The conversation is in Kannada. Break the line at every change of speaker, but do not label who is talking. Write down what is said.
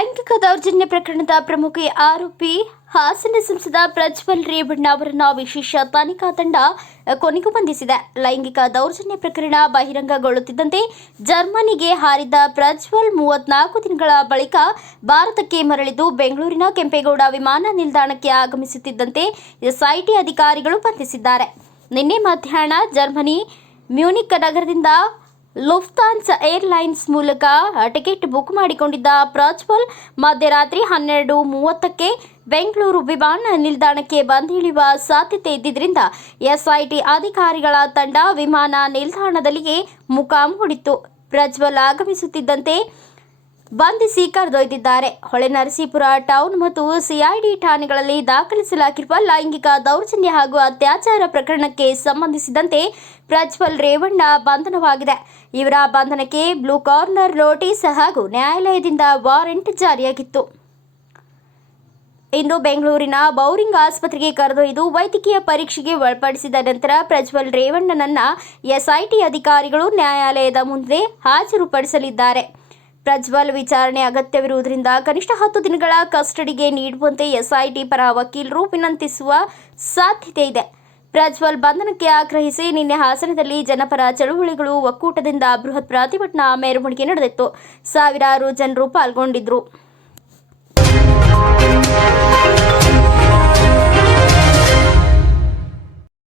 ದೌರ್ಜನ್ಯ ಪ್ರಕರಣದ ಪ್ರಮುಖ ಆರೋಪಿ ಹಾಸನ ಸಂಸದ ಪ್ರಜ್ವಲ್ ರೇವಣ್ಣ ಅವರನ್ನು ವಿಶೇಷ ತನಿಖಾ ತಂಡ ಕೊನೆಗೂ ಬಂಧಿಸಿದೆ. ಲೈಂಗಿಕ ದೌರ್ಜನ್ಯ ಪ್ರಕರಣ ಬಹಿರಂಗಗೊಳ್ಳುತ್ತಿದ್ದಂತೆ ಜರ್ಮನಿಗೆ ಹಾರಿದ ಪ್ರಜ್ವಲ್ ಮೂವತ್ನಾಲ್ಕು ದಿನಗಳ ಬಳಿಕ ಭಾರತಕ್ಕೆ ಮರಳಿದ್ದು ಬೆಂಗಳೂರಿನ ಕೆಂಪೇಗೌಡ ವಿಮಾನ ನಿಲ್ದಾಣಕ್ಕೆ ಆಗಮಿಸುತ್ತಿದ್ದಂತೆ ಎಸ್ಐಟಿ ಅಧಿಕಾರಿಗಳು ಬಂಧಿಸಿದ್ದಾರೆ. ನಿನ್ನೆ ಮಧ್ಯಾಹ್ನ ಜರ್ಮನಿ ಮ್ಯೂನಿಕ್ ನಗರದಿಂದ ಲುಫ್ತಾನ್ಸ್ ಏರ್ಲೈನ್ಸ್ ಮೂಲಕ ಟಿಕೆಟ್ ಬುಕ್ ಮಾಡಿಕೊಂಡಿದ್ದ ಪ್ರಜ್ವಲ್ ಮಧ್ಯರಾತ್ರಿ ಹನ್ನೆರಡು ಮೂವತ್ತಕ್ಕೆ ಬೆಂಗಳೂರು ವಿಮಾನ ನಿಲ್ದಾಣಕ್ಕೆ ಬಂದಿಳಿಯುವ ಸಾಧ್ಯತೆ ಇದ್ದಿದ್ದರಿಂದ ಎಸ್ಐಟಿ ಅಧಿಕಾರಿಗಳ ತಂಡ ವಿಮಾನ ನಿಲ್ದಾಣದಲ್ಲಿಯೇ ಮುಖಾಂ ಹೂಡಿತ್ತು ಪ್ರಜ್ವಲ್ ಆಗಮಿಸುತ್ತಿದ್ದಂತೆ ಬಂಧಿಸಿ ಕರೆದೊಯ್ದಿದ್ದಾರೆ ಹೊಳೆನರಸೀಪುರ ಟೌನ್ ಮತ್ತು ಸಿಐಡಿ ಠಾಣೆಗಳಲ್ಲಿ ದಾಖಲಿಸಲಾಗಿರುವ ಲೈಂಗಿಕ ದೌರ್ಜನ್ಯ ಹಾಗೂ ಅತ್ಯಾಚಾರ ಪ್ರಕರಣಕ್ಕೆ ಸಂಬಂಧಿಸಿದಂತೆ ಪ್ರಜ್ವಲ್ ರೇವಣ್ಣ ಬಂಧನವಾಗಿದೆ. ಇವರ ಬಂಧನಕ್ಕೆ ಬ್ಲೂ ಕಾರ್ನರ್ ನೋಟಿಸ್ ಹಾಗೂ ನ್ಯಾಯಾಲಯದಿಂದ ವಾರೆಂಟ್ ಜಾರಿಯಾಗಿತ್ತು. ಇಂದು ಬೆಂಗಳೂರಿನ ಬೌರಿಂಗ್ ಆಸ್ಪತ್ರೆಗೆ ಕರೆದೊಯ್ದು ವೈದ್ಯಕೀಯ ಪರೀಕ್ಷೆಗೆ ಒಳಪಡಿಸಿದ ನಂತರ ಪ್ರಜ್ವಲ್ ರೇವಣ್ಣನನ್ನ ಎಸ್ಐಟಿ ಅಧಿಕಾರಿಗಳು ನ್ಯಾಯಾಲಯದ ಮುಂದೆ ಹಾಜರುಪಡಿಸಲಿದ್ದಾರೆ. ಪ್ರಜ್ವಲ್ ವಿಚಾರಣೆ ಅಗತ್ಯವಿರುವುದರಿಂದ ಕನಿಷ್ಠ ಹತ್ತು ದಿನಗಳ ಕಸ್ಟಡಿಗೆ ನೀಡುವಂತೆ ಎಸ್ಐಟಿ ಪರ ವಕೀಲರು ವಿನಂತಿಸುವ ಸಾಧ್ಯತೆ ಇದೆ. ಪ್ರಜ್ವಲ್ ಬಂಧನಕ್ಕೆ ಆಗ್ರಹಿಸಿ ನಿನ್ನೆ ಹಾಸನದಲ್ಲಿ ಜನಪರ ಚಳುವಳಿಗಳು ಒಕ್ಕೂಟದಿಂದ ಬೃಹತ್ ಪ್ರತಿಭಟನಾ ಮೆರವಣಿಗೆ ನಡೆದಿತ್ತು. ಸಾವಿರಾರು ಜನರು ಪಾಲ್ಗೊಂಡಿದ್ರು.